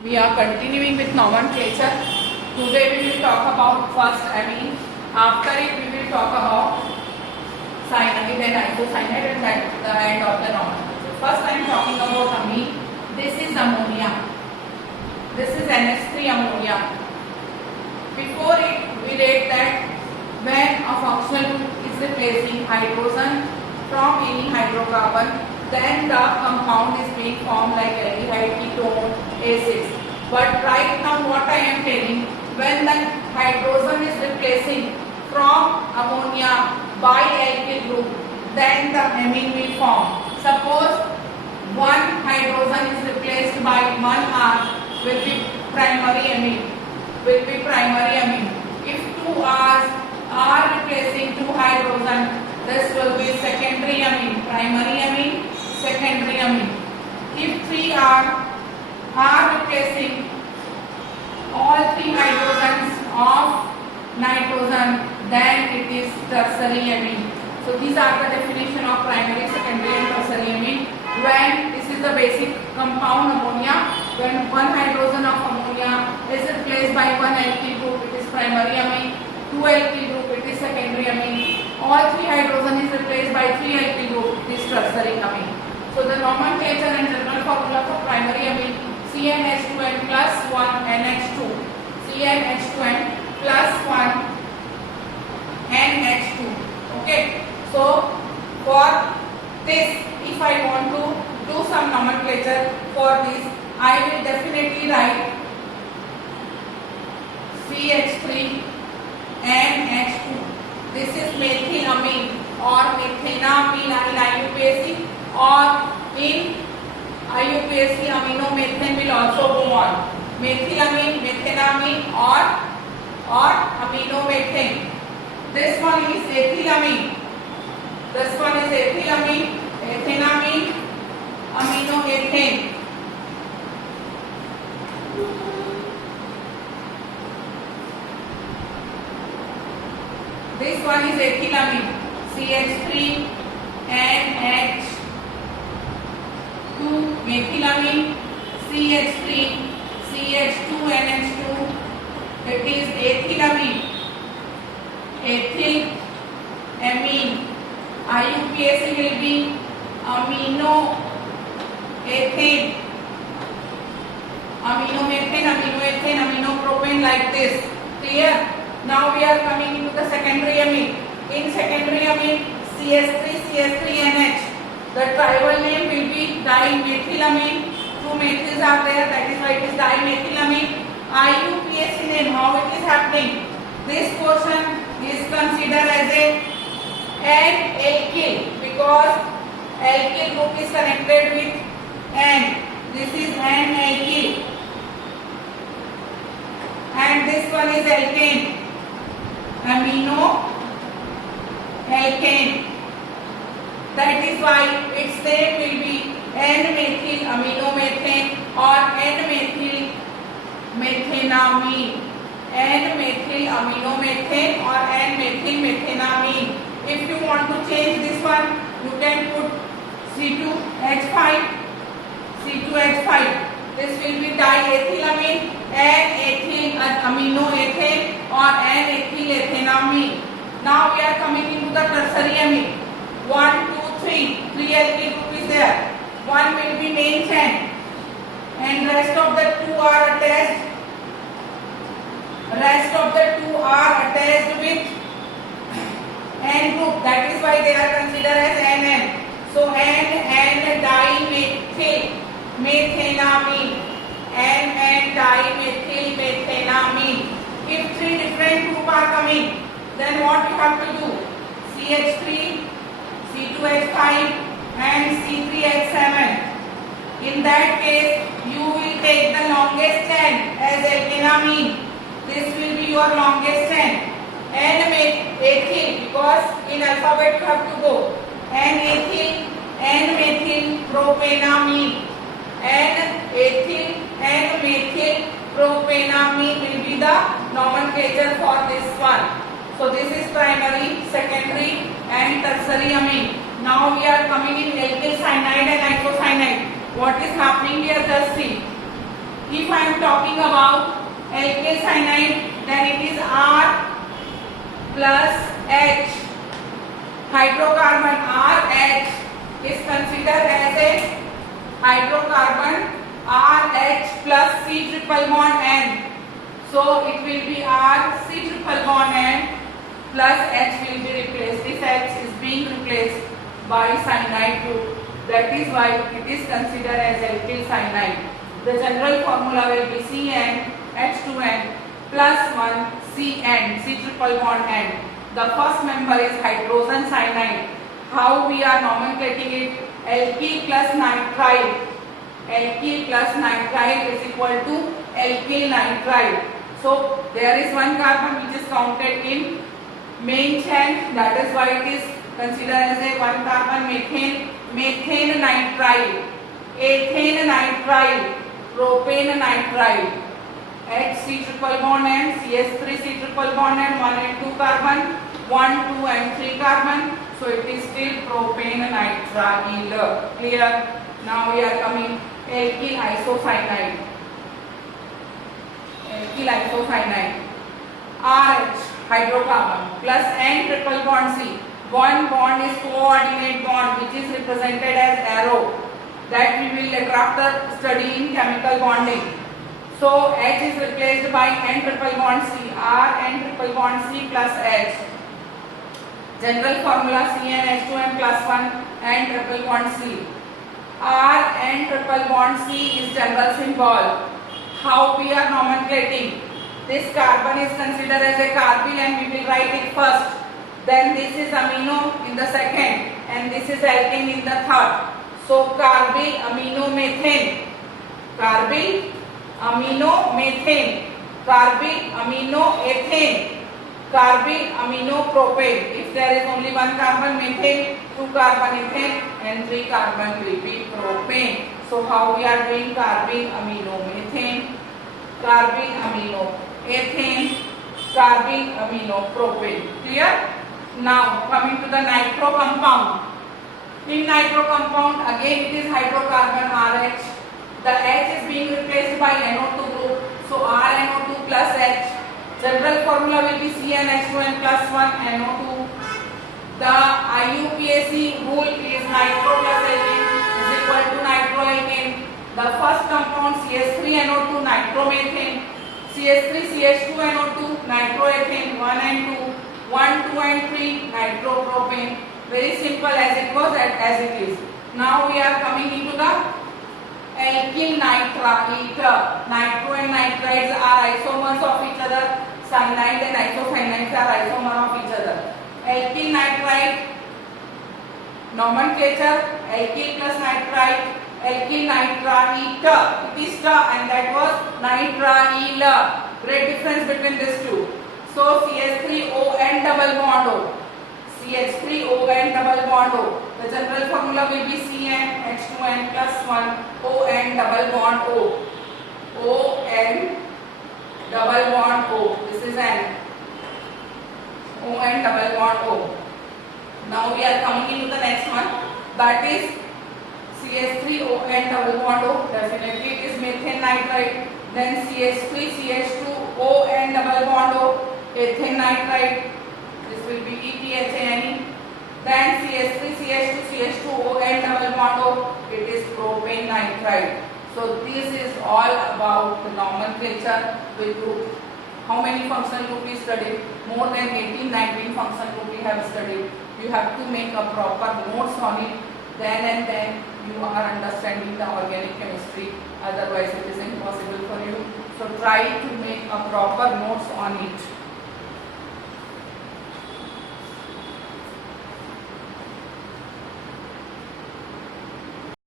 We are continuing with nomenclature. Today we will talk about first amine. After it we will talk about cyanide and isocyanide, and at the end of the nomenclature. First I am talking about amine. This is ammonia. This is NH3 ammonia. Before it we read that when a functional group is replacing hydrogen from any hydrocarbon, then the compound is being formed like aldehyde, ketone, acids. But right now what I am telling, when the hydrogen is replacing from ammonia by alkyl group, then the amine will form. Suppose one hydrogen is replaced by one R, will be primary amine. If two R's are replacing two hydrogen, this will be secondary amine. Primary amine, secondary amine. If three are replacing all three hydrogens of nitrogen, then it is tertiary amine. So these are the definition of primary, secondary and tertiary amine. When this is the basic compound ammonia, when one hydrogen of ammonia is replaced by one alkyl group, it is primary amine. Two alkyl group, it is secondary amine. All three hydrogen is replaced by three alkyl group, it is tertiary amine. So the nomenclature and general formula for primary amine: CnH2n plus 1 NH2. CnH2n plus 1 NH2. Okay. So for this, if I want to do some nomenclature for this, I will definitely write CH3 NH2. This is methylamine or methenamine in IUPAC, or in IUPAC aminomethane will also go on. Methylamine, methenamine or aminomethane. This one is ethylamine. This one is ethylamine, ethenamine, aminoethane. This one is ethylamine, CH3 NH2, methylamine, CH3 CH2 NH2. It is ethylamine, ethyl amine. IUPAC will be aminoethane, aminoethane, aminopropane, like this. Clear? Now we are coming into the secondary amine. In secondary amine, CH3NH. The tribal name will be dimethylamine. Two methyls are there, that is why it is dimethylamine. IUPAC name, how it is happening? This portion is considered as an alkyl because alkyl group is connected with N. This is an alkyl. And this one is alkane. Amino alkane. That is why its name will be N-methyl aminomethane or N-methyl methenamine. N-methyl aminomethane or N-methyl methenamine. If you want to change this one, you can put C2H5. This will be diethylamine, N-ethyl aminoethane or N-ethyl ethenamine. Now we are coming into the tertiary amine. 1, 2, 3. 3 alkyl group is there. One will be main chain, and rest of the two are attached. With N group. That is why they are considered as NN. So N dimethyl methenamine. N dimethyl methenamine. If three different group are coming, then what we have to do? CH3, C2H5 and C3H7. In that case, you will take the longest chain as alkenamine. This will be your longest chain. N-ethyl, because in alphabet you have to go. N-ethyl propanamine. N-ethyl propanamine will be the nomenclature for this one. So this is primary, secondary and tertiary amine. Now we are coming in alkyl cyanide and isocyanide. What is happening here? Just see. If I am talking about alkyl cyanide, then it is R plus H. Hydrocarbon RH is considered as a hydrocarbon RH plus C triple bond N. So it will be R C triple bond N plus H will be replaced. This H is being replaced by cyanide group. That is why it is considered as alkyl cyanide. The general formula will be CnH2n plus 1 Cn, C triple bond N. The first member is hydrogen cyanide. How we are nomenclating it? Alkyl plus nitrile. Alkyl plus nitrile is equal to alkyl nitrile. So there is one carbon which is counted in main chain. That is why it is considered as a one carbon methane. Methane nitrile, ethane nitrile, propane nitrile. HC triple bond N, CH3 C triple bond N, 1 and 2 carbon, 1, 2 and 3 carbon. So it is still propane nitrile. Clear? Now we are coming alkyl isocyanide. Alkyl isocyanide. RH hydrocarbon plus N triple bond C. One bond is coordinate bond which is represented as arrow. That we will later after study in chemical bonding. So H is replaced by N triple bond C. R N triple bond C plus H. General formula CnH2n plus 1 N triple bond C. R N triple bond C is general symbol. How we are nomenclating? This carbon is considered as a carbyl and we will write it first. Then this is amino in the second and this is alkane in the third. So carbyl amino methane. Carbyl amino methane, carbyl amino ethane, carbyl amino propane. If there is only one carbon methane, 2 carbon ethane and 3 carbon will be propane. So how we are doing? Carbyl amino methane, carbyl amino ethane, carbyl amino propane. Clear? Now coming to the nitro compound. In nitro compound again it is hydrocarbon RH. The H is being replaced by NO2 group. So RNO2 plus H. General formula will be CnH2n plus 1 NO2. The IUPAC rule is nitro plus alkane is equal to nitroalkane. The first compound CH3NO2 nitromethane, CH3CH2NO2 nitroethane 1 and 2, 1, 2 and 3 nitropropane. Very simple as it was as it is. Now we are coming into the alkyl nitrite. Nitro and nitrides are isomers of each other. Cyanide and isocyanides are isomers of each other. Alkyl nitrite nomenclature alkyl plus nitrite, alkyl nitrite. It is ta and that was nitrile. Great difference between these two. So CH3ON double bond O. CH3ON double bond O. The general formula will be CnH2n plus 1 ON double bond O. ON double bond O. This is an ON double bond O. Now we are coming into the next one. That is CH3ON double bond O. Definitely it is methane nitride. Then CH3CH2ON double bond O. Ethane nitride. This will be ETHANE. Then CH3CH2CH2ON double bond O. It is propane nitride. So this is all about the nomenclature with group. How many functional group we studied? More than 18-19 functional group we have studied. You have to make a proper notes on it. Then and then you are understanding the organic chemistry. Otherwise it is impossible for you. So try to make a proper notes on it.